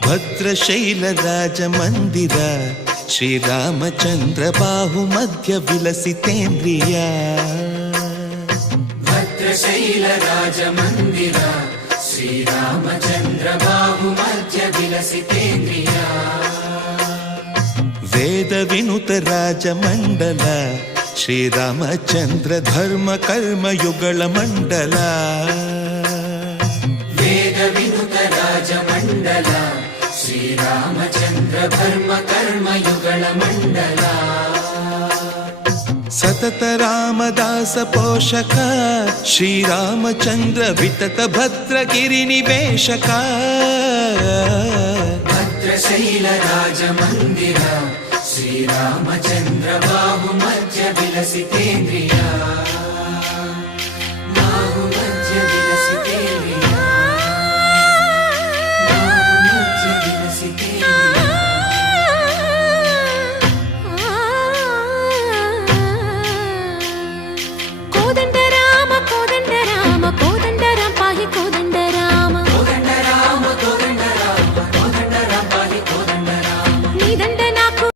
ಭದ್ರಶೈಲ ರಾಜ ಮಂದಿರ ಶ್ರೀರಾಮಚಂದ್ರ ಬಾಹು ಮಧ್ಯ ವಿಲಸಿತೇಂದ್ರಿಯ. ಭದ್ರಶೈಲ ರಾಜ ಮಂದಿರ ಶ್ರೀರಾಮಚಂದ್ರ ಬಾಹು ಮಧ್ಯ ವಿಲಸಿತೇಂದ್ರಿಯ. ವೇದ ವಿನುತ ರಾಜ ಮಂಡಲ ಶ್ರೀರಾಮಚಂದ್ರ ಧರ್ಮ ಕರ್ಮ ಯುಗಳ ಮಂಡಲ. ವೇದ ವಿನುತ ರಾಜ ಮಂಡಲ ಶ್ರೀರಾಮಚಂದ್ರ ಧರ್ಮ ಕರ್ಮ ಯುಗಳ ಮಂಡಲ. ಸತತ ರಾಮದಾಸ ಪೋಷಕ ಶ್ರೀರಾಮಚಂದ್ರ ವಿತತ ಭದ್ರಗಿರಿ ನಿವೇಶಕ. ಭದ್ರಶೈಲ ರಾಜ ಮಂದಿರ ಶ್ರೀರಾಮಚಂದ್ರ ಬಾಹು ಮಧ್ಯ ವಿಲಸಿತೇಂದ್ರಿಯ.